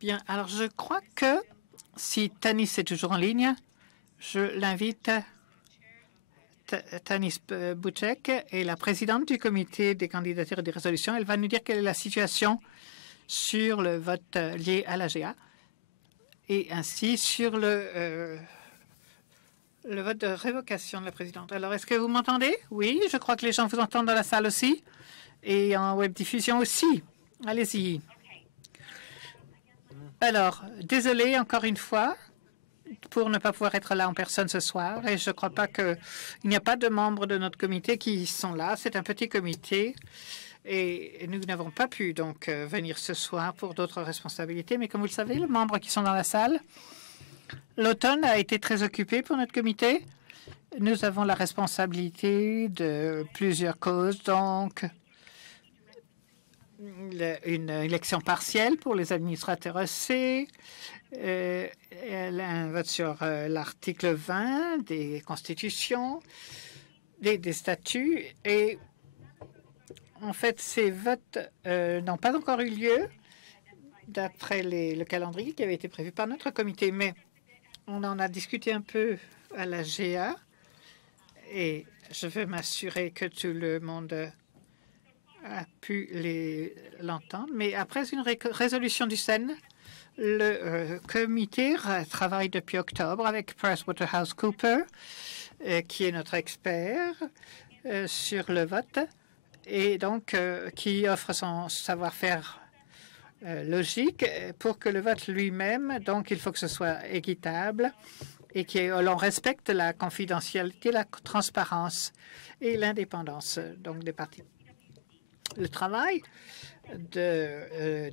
Bien, alors je crois que si Tanis est toujours en ligne, je l'invite. Tanis Bouchek est la présidente du comité des candidatures et des résolutions. Elle va nous dire quelle est la situation sur le vote lié à l'AGA et ainsi sur le vote de révocation de la présidente. Alors, est-ce que vous m'entendez? Oui, je crois que les gens vous entendent dans la salle aussi et en web diffusion aussi. Allez-y. Alors, désolé encore une fois pour ne pas pouvoir être là en personne ce soir et je ne crois pas qu'il n'y a pas de membres de notre comité qui sont là. C'est un petit comité et nous n'avons pas pu donc venir ce soir pour d'autres responsabilités. Mais comme vous le savez, les membres qui sont dans la salle, l'automne a été très occupé pour notre comité. Nous avons la responsabilité de plusieurs causes, donc une élection partielle pour les administrateurs EC, un vote sur l'article 20 des constitutions, des statuts, et en fait, ces votes n'ont pas encore eu lieu d'après le calendrier qui avait été prévu par notre comité, mais on en a discuté un peu à la GA et je veux m'assurer que tout le monde a pu l'entendre. Mais après une résolution du Sénat, le comité travaille depuis octobre avec PricewaterhouseCoopers, qui est notre expert sur le vote et donc qui offre son savoir-faire logique pour que le vote lui-même, donc il faut que ce soit équitable et que l'on respecte la confidentialité, la transparence et l'indépendance donc des partis. Le travail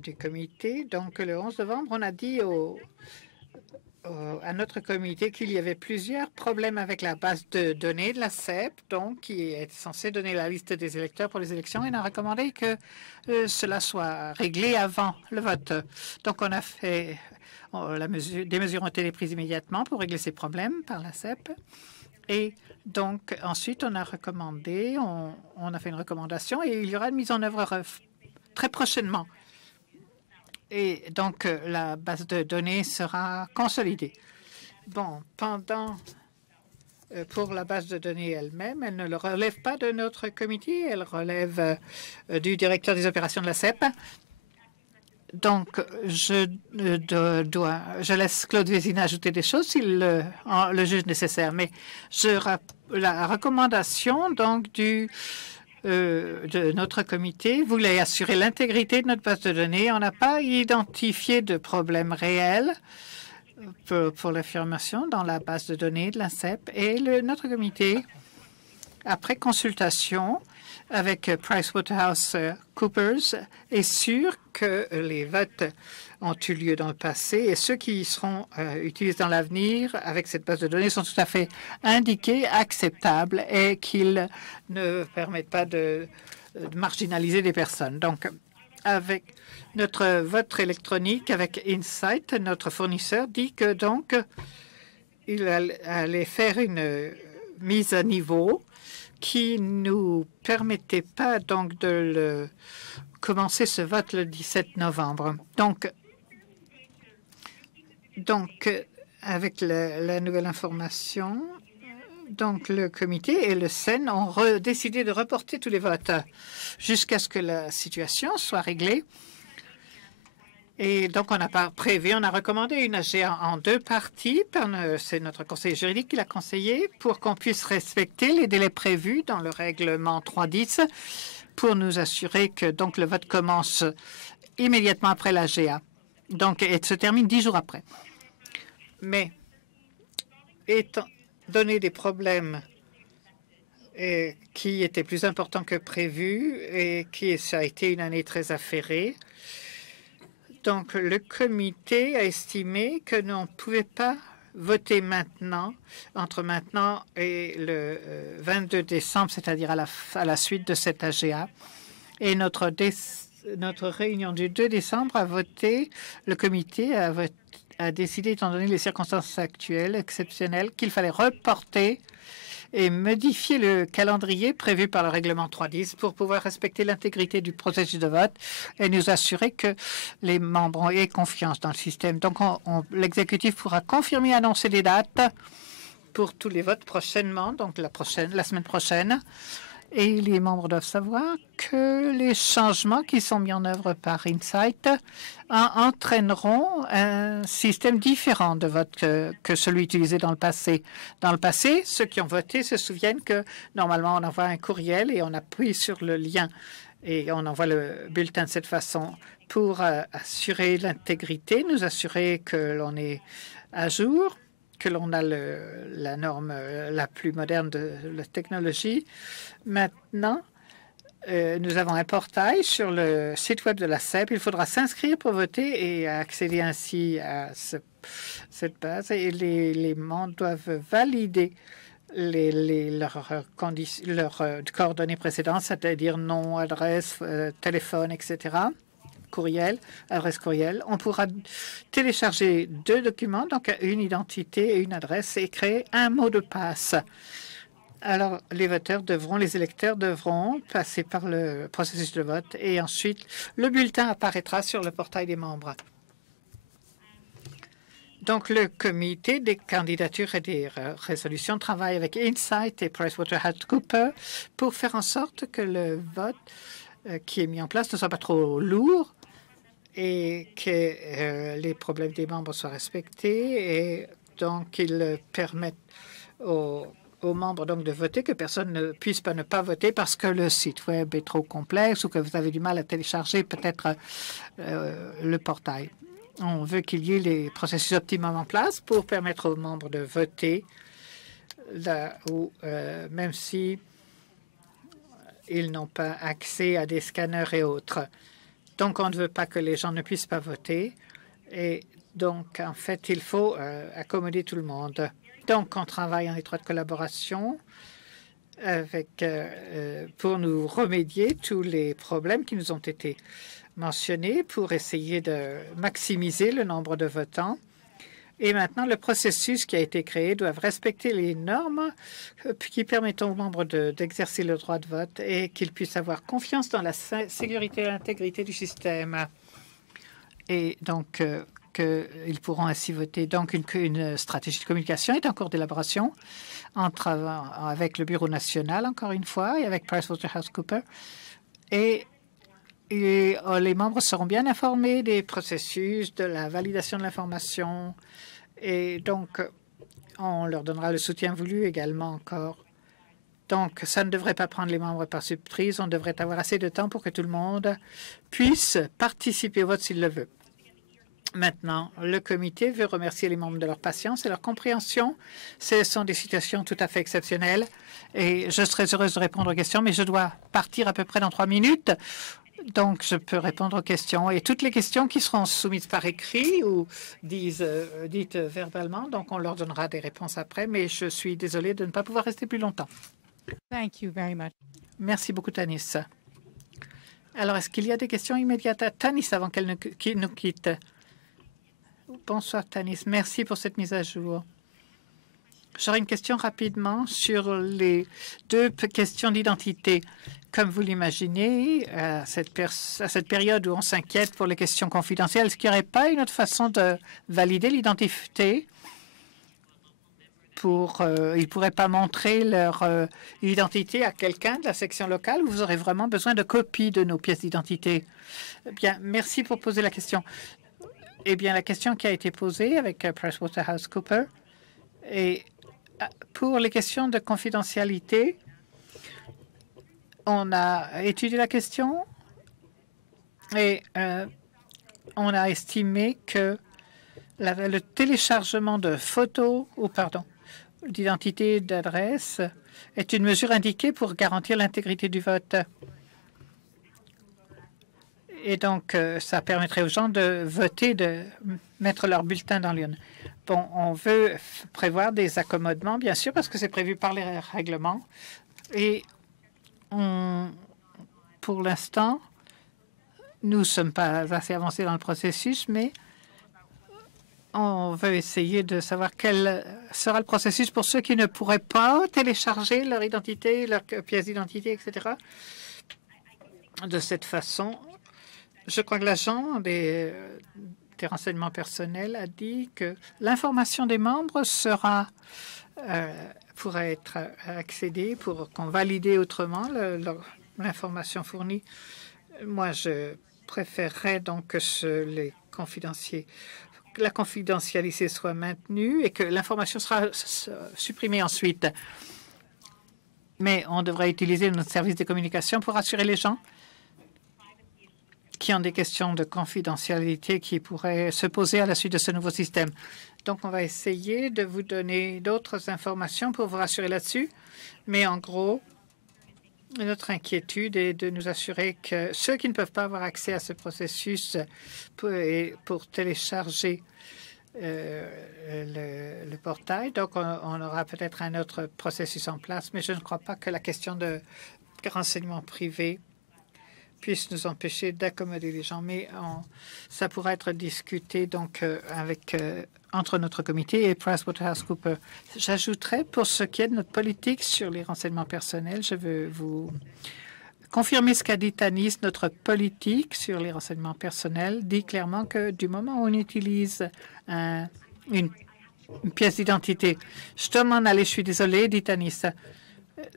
du comité, donc le 11 novembre, on a dit à notre comité qu'il y avait plusieurs problèmes avec la base de données de la CEP, donc qui est censée donner la liste des électeurs pour les élections, et on a recommandé que cela soit réglé avant le vote. Donc on a fait des mesures ont été prises immédiatement pour régler ces problèmes par la CEP. Et donc, ensuite, on a recommandé, on a fait une recommandation et il y aura une mise en œuvre très prochainement. Et donc, la base de données sera consolidée. Bon, pour la base de données elle-même, elle ne relève pas de notre comité, elle relève du directeur des opérations de la CEP. Donc, je laisse Claude Vézina ajouter des choses s'il le juge nécessaire. Mais la recommandation donc de notre comité voulait assurer l'intégrité de notre base de données. On n'a pas identifié de problème réel pour l'affirmation dans la base de données de la CEP. Et notre comité, après consultation avec PricewaterhouseCoopers, est sûr que les votes ont eu lieu dans le passé et ceux qui seront utilisés dans l'avenir avec cette base de données sont tout à fait indiqués, acceptables et qu'ils ne permettent pas de marginaliser des personnes. Donc, avec notre vote électronique avec Insight, notre fournisseur dit que donc il allait faire une mise à niveau qui nous permettait pas donc de commencer ce vote le 17 novembre. Donc avec la nouvelle information, donc le comité et le Sénat ont décidé de reporter tous les votes jusqu'à ce que la situation soit réglée. Et donc, on n'a pas prévu, on a recommandé une AGA en deux parties. C'est notre conseiller juridique qui l'a conseillé pour qu'on puisse respecter les délais prévus dans le règlement 310 pour nous assurer que donc le vote commence immédiatement après l'AGA. Donc, et se termine 10 jours après. Mais, étant donné des problèmes qui étaient plus importants que prévu et ça a été une année très affairée, donc, le comité a estimé que l'on ne pouvait pas voter maintenant, entre maintenant et le 22 décembre, c'est-à-dire à la suite de cette AGA. Et notre réunion du 2 décembre le comité a décidé, étant donné les circonstances actuelles, exceptionnelles, qu'il fallait reporter et modifier le calendrier prévu par le règlement 310 pour pouvoir respecter l'intégrité du processus de vote et nous assurer que les membres aient confiance dans le système. Donc, l'exécutif pourra confirmer et annoncer des dates pour tous les votes prochainement, donc la semaine prochaine. Et les membres doivent savoir que les changements qui sont mis en œuvre par Insight entraîneront un système différent de vote que celui utilisé dans le passé. Dans le passé, ceux qui ont voté se souviennent que normalement, on envoie un courriel et on appuie sur le lien et on envoie le bulletin de cette façon pour assurer l'intégrité, nous assurer que l'on est à jour, que l'on a la norme la plus moderne de la technologie. Maintenant, nous avons un portail sur le site web de la CEP. Il faudra s'inscrire pour voter et accéder ainsi à cette base. Et les membres doivent valider leurs coordonnées précédentes, c'est-à-dire nom, adresse, téléphone, etc., courriel, adresse courriel. On pourra télécharger 2 documents, donc une identité et une adresse, et créer un mot de passe. Alors, les électeurs devront passer par le processus de vote et ensuite, le bulletin apparaîtra sur le portail des membres. Donc, le comité des candidatures et des résolutions travaille avec Insight et PricewaterhouseCoopers pour faire en sorte que le vote qui est mis en place ne soit pas trop lourd et que les problèmes des membres soient respectés. Et donc, ils permettent aux membres donc de voter, que personne ne puisse pas ne pas voter parce que le site web est trop complexe ou que vous avez du mal à télécharger peut-être le portail. On veut qu'il y ait les processus optimum en place pour permettre aux membres de voter là où, même si ils n'ont pas accès à des scanners et autres. Donc, on ne veut pas que les gens ne puissent pas voter. Et donc, en fait, il faut accommoder tout le monde. Donc, on travaille en étroite collaboration pour nous remédier tous les problèmes qui nous ont été mentionnés pour essayer de maximiser le nombre de votants. Et maintenant, le processus qui a été créé doit respecter les normes qui permettent aux membres d'exercer le droit de vote et qu'ils puissent avoir confiance dans la sécurité et l'intégrité du système. Et donc, qu'ils pourront ainsi voter. Donc, une stratégie de communication est en cours d'élaboration avec le Bureau national, encore une fois, et avec PricewaterhouseCoopers. Et les membres seront bien informés des processus, de la validation de l'information. Et donc, on leur donnera le soutien voulu également encore. Donc, ça ne devrait pas prendre les membres par surprise. On devrait avoir assez de temps pour que tout le monde puisse participer au vote s'il le veut. Maintenant, le comité veut remercier les membres de leur patience et leur compréhension. Ce sont des situations tout à fait exceptionnelles et je serais heureuse de répondre aux questions, mais je dois partir à peu près dans 3 minutes. Donc, je peux répondre aux questions. Et toutes les questions qui seront soumises par écrit ou dites verbalement, donc on leur donnera des réponses après, mais je suis désolée de ne pas pouvoir rester plus longtemps. Thank you very much. Merci beaucoup, Tanis. Alors, est-ce qu'il y a des questions immédiates à Tanis avant qu'elle nous quitte? Bonsoir, Tanis. Merci pour cette mise à jour. J'aurais une question rapidement sur les 2 questions d'identité. Comme vous l'imaginez, à cette période où on s'inquiète pour les questions confidentielles, est-ce qu'il n'y aurait pas une autre façon de valider l'identité ils ne pourraient pas montrer leur identité à quelqu'un de la section locale ou vous aurez vraiment besoin de copies de nos pièces d'identité? Bien, merci pour poser la question. Eh bien, la question qui a été posée avec PricewaterhouseCoopers et pour les questions de confidentialité, on a étudié la question et on a estimé que le téléchargement de photos, d'identité et d'adresse est une mesure indiquée pour garantir l'intégrité du vote. Et donc, ça permettrait aux gens de voter, de mettre leur bulletin dans l'urne. Bon, on veut prévoir des accommodements, bien sûr, parce que c'est prévu par les règlements. Et pour l'instant, nous ne sommes pas assez avancés dans le processus, mais On veut essayer de savoir quel sera le processus pour ceux qui ne pourraient pas télécharger leur identité, leur pièce d'identité, etc. De cette façon, je crois que l'agent des renseignements personnels a dit que l'information des membres pourrait être accédée pour qu'on valide autrement l'information fournie. Moi, je préférerais donc que la confidentialité soit maintenue et que l'information sera supprimée ensuite. Mais on devrait utiliser notre service de communication pour rassurer les gens qui ont des questions de confidentialité qui pourraient se poser à la suite de ce nouveau système. Donc, on va essayer de vous donner d'autres informations pour vous rassurer là-dessus. Mais en gros, notre inquiétude est de nous assurer que ceux qui ne peuvent pas avoir accès à ce processus pour télécharger le portail, donc on aura peut-être un autre processus en place, mais je ne crois pas que la question de renseignements privés puisse nous empêcher d'accommoder les gens. Mais ça pourra être discuté donc entre notre comité et PricewaterhouseCoopers. J'ajouterais, pour ce qui est de notre politique sur les renseignements personnels, je veux vous confirmer ce qu'a dit Tanis. Notre politique sur les renseignements personnels dit clairement que du moment où on utilise une pièce d'identité, je dois m'en aller, je suis désolée, dit Tanis.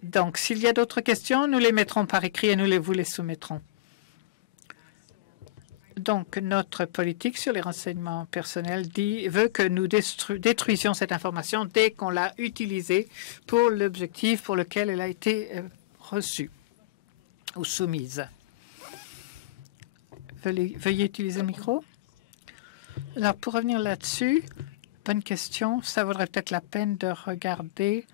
Donc, s'il y a d'autres questions, nous les mettrons par écrit et vous les soumettrons. Donc, notre politique sur les renseignements personnels veut que nous détruisions cette information dès qu'on l'a utilisée pour l'objectif pour lequel elle a été reçue ou soumise. Veuillez utiliser le micro. Alors, pour revenir là-dessus, bonne question. Ça vaudrait peut-être la peine de regarder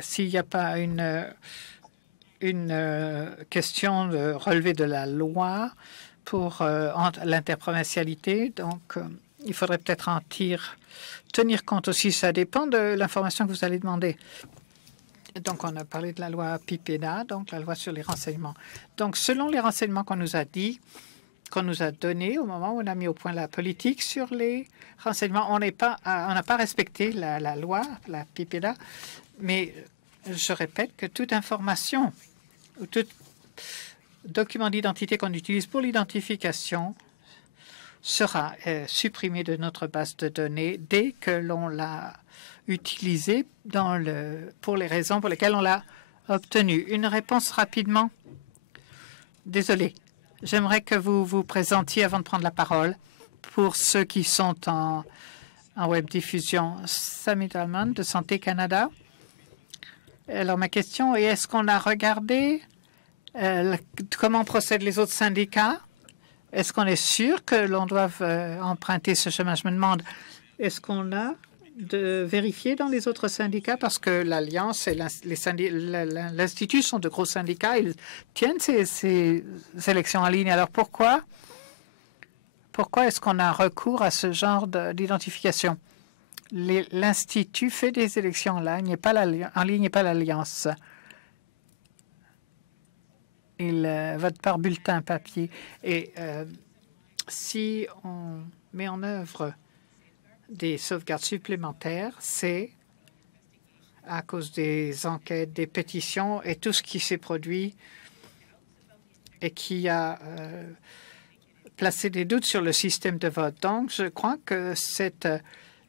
s'il n'y a pas une question de relevé de la loi pour l'interprovincialité. Donc, il faudrait peut-être tenir compte aussi. Ça dépend de l'information que vous allez demander. Donc, on a parlé de la loi PIPEDA, donc la loi sur les renseignements. Donc, selon les renseignements qu'on nous a donnés au moment où on a mis au point la politique sur les renseignements, on n'a pas respecté la loi, la PIPEDA, mais je répète que toute information ou tout document d'identité qu'on utilise pour l'identification sera supprimé de notre base de données dès que l'on l'a utilisé pour les raisons pour lesquelles on l'a obtenu. Une réponse rapidement. Désolé. J'aimerais que vous vous présentiez avant de prendre la parole pour ceux qui sont en web diffusion. Sami Dalman de Santé Canada. Alors, ma question est, est-ce qu'on a regardé comment procèdent les autres syndicats? Est-ce qu'on est sûr que l'on doit emprunter ce chemin? Je me demande, est-ce qu'on a vérifié dans les autres syndicats? Parce que l'Alliance et l'Institut sont de gros syndicats. Ils tiennent ces élections en ligne. Alors, pourquoi est-ce qu'on a recours à ce genre d'identification? L'Institut fait des élections en ligne et pas l'Alliance. Il vote par bulletin papier. Et si on met en œuvre des sauvegardes supplémentaires, c'est à cause des enquêtes, des pétitions et tout ce qui s'est produit et qui a placé des doutes sur le système de vote. Donc, je crois que c'est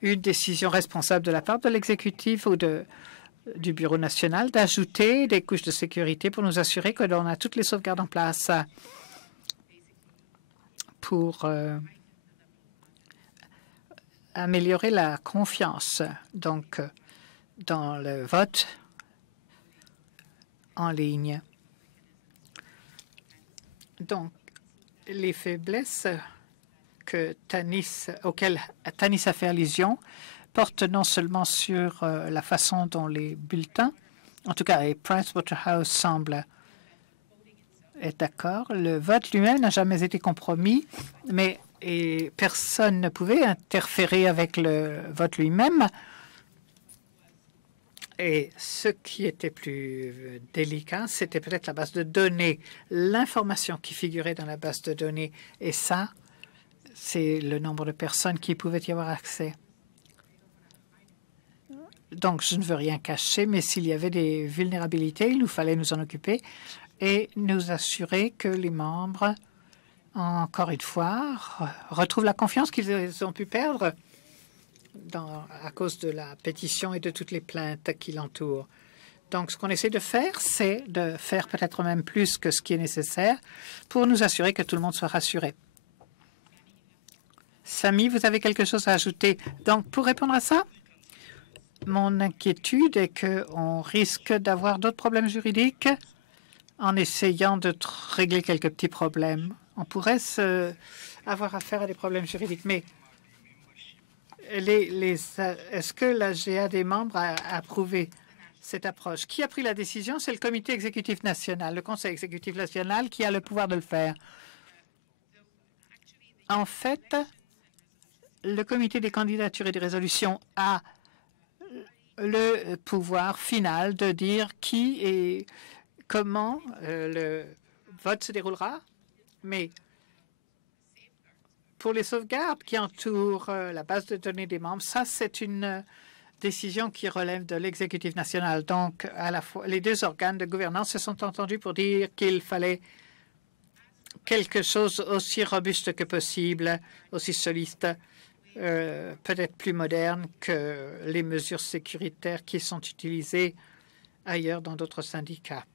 une décision responsable de la part de l'exécutif ou du Bureau national d'ajouter des couches de sécurité pour nous assurer que l'on a toutes les sauvegardes en place pour améliorer la confiance donc dans le vote en ligne. Donc, les faiblesses auxquelles Tanis a fait allusion portent non seulement sur la façon dont les bulletins, en tout cas, et Pricewaterhouse semble être d'accord. Le vote lui-même n'a jamais été compromis, mais personne ne pouvait interférer avec le vote lui-même. Et ce qui était plus délicat, c'était peut-être la base de données, l'information qui figurait dans la base de données. Et ça, C'est le nombre de personnes qui pouvaient y avoir accès. Donc, je ne veux rien cacher, mais s'il y avait des vulnérabilités, il nous fallait nous en occuper et nous assurer que les membres, encore une fois, retrouvent la confiance qu'ils ont pu perdre à cause de la pétition et de toutes les plaintes qui l'entourent. Donc, ce qu'on essaie de faire, c'est de faire peut-être même plus que ce qui est nécessaire pour nous assurer que tout le monde soit rassuré. Samy, vous avez quelque chose à ajouter? Donc, pour répondre à ça, mon inquiétude est qu'on risque d'avoir d'autres problèmes juridiques en essayant de régler quelques petits problèmes. On pourrait avoir affaire à des problèmes juridiques, mais est-ce que la GA des membres a approuvé cette approche? Qui a pris la décision? C'est le comité exécutif national, le conseil exécutif national qui a le pouvoir de le faire. En fait, le comité des candidatures et des résolutions a le pouvoir final de dire qui et comment le vote se déroulera, mais pour les sauvegardes qui entourent la base de données des membres, ça, c'est une décision qui relève de l'exécutif national. Donc, à la fois, les deux organes de gouvernance se sont entendus pour dire qu'il fallait quelque chose aussi robuste que possible, aussi solide, peut-être plus moderne que les mesures sécuritaires qui sont utilisées ailleurs dans d'autres syndicats,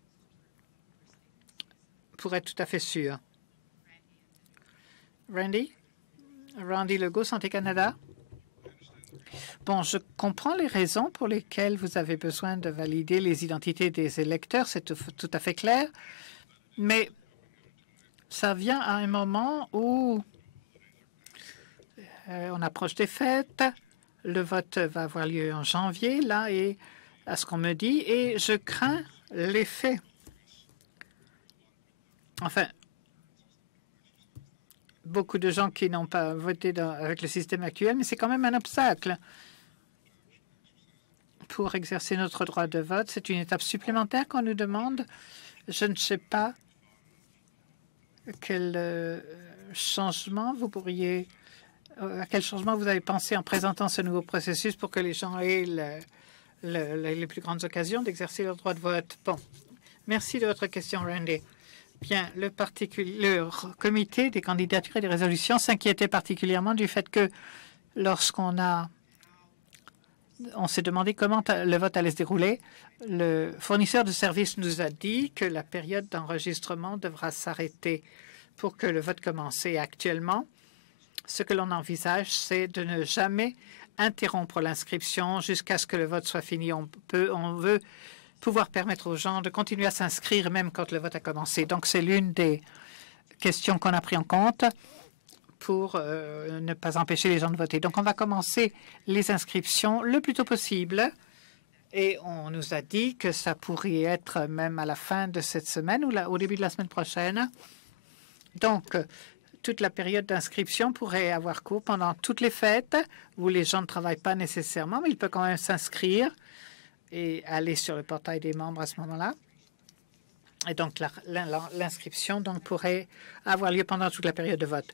pour être tout à fait sûr. Randy Legault, Santé Canada. Bon, je comprends les raisons pour lesquelles vous avez besoin de valider les identités des électeurs, c'est tout à fait clair, mais ça vient à un moment où on approche des fêtes, le vote va avoir lieu en janvier, là, et à ce qu'on me dit, et je crains l'effet. Enfin, beaucoup de gens qui n'ont pas voté avec le système actuel, mais c'est quand même un obstacle pour exercer notre droit de vote. C'est une étape supplémentaire qu'on nous demande. Je ne sais pas quel changement vous pourriez, à quel changement vous avez pensé en présentant ce nouveau processus pour que les gens aient les plus grandes occasions d'exercer leur droit de vote. Bon, merci de votre question, Randy. Bien, le comité des candidatures et des résolutions s'inquiétait particulièrement du fait que lorsqu'on s'est demandé comment le vote allait se dérouler, le fournisseur de services nous a dit que la période d'enregistrement devra s'arrêter pour que le vote commence. Et actuellement, ce que l'on envisage, c'est de ne jamais interrompre l'inscription jusqu'à ce que le vote soit fini. On veut pouvoir permettre aux gens de continuer à s'inscrire même quand le vote a commencé. Donc, c'est l'une des questions qu'on a pris en compte pour ne pas empêcher les gens de voter. Donc, on va commencer les inscriptions le plus tôt possible. Et on nous a dit que ça pourrait être même à la fin de cette semaine ou au début de la semaine prochaine. Donc, toute la période d'inscription pourrait avoir cours pendant toutes les fêtes où les gens ne travaillent pas nécessairement, mais ils peuvent quand même s'inscrire et aller sur le portail des membres à ce moment-là. Et donc, l'inscription pourrait avoir lieu pendant toute la période de vote.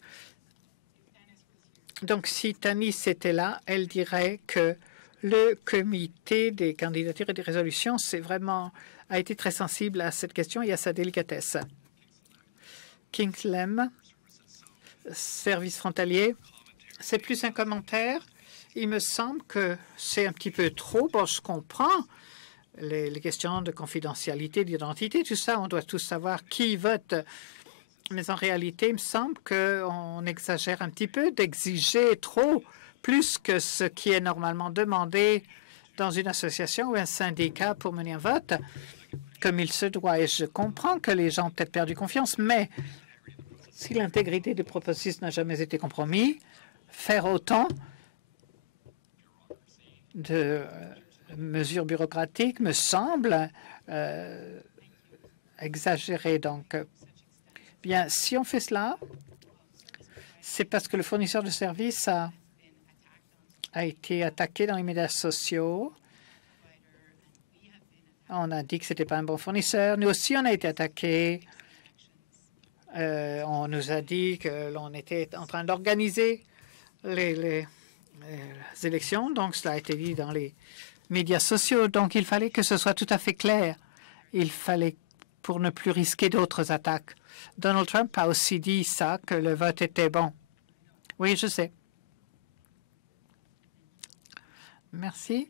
Donc, si Tanis était là, elle dirait que le comité des candidatures et des résolutions a été très sensible à cette question et à sa délicatesse. Kingslem, service frontalier, c'est plus un commentaire. Il me semble que c'est un petit peu trop. Bon, je comprends les questions de confidentialité, d'identité, tout ça. On doit tous savoir qui vote. Mais en réalité, il me semble qu'on exagère un petit peu d'exiger trop, plus que ce qui est normalement demandé dans une association ou un syndicat pour mener un vote, comme il se doit. Et je comprends que les gens ont peut-être perdu confiance, mais si l'intégrité du processus n'a jamais été compromis, faire autant de mesures bureaucratiques me semble exagéré. Donc, bien, si on fait cela, c'est parce que le fournisseur de services a été attaqué dans les médias sociaux. On a dit que ce n'était pas un bon fournisseur. Nous aussi, on a été attaqués On nous a dit que l'on était en train d'organiser les élections. Donc, cela a été dit dans les médias sociaux. Donc, il fallait que ce soit tout à fait clair. Il fallait, pour ne plus risquer d'autres attaques. Donald Trump a aussi dit ça, que le vote était bon. Oui, je sais. Merci.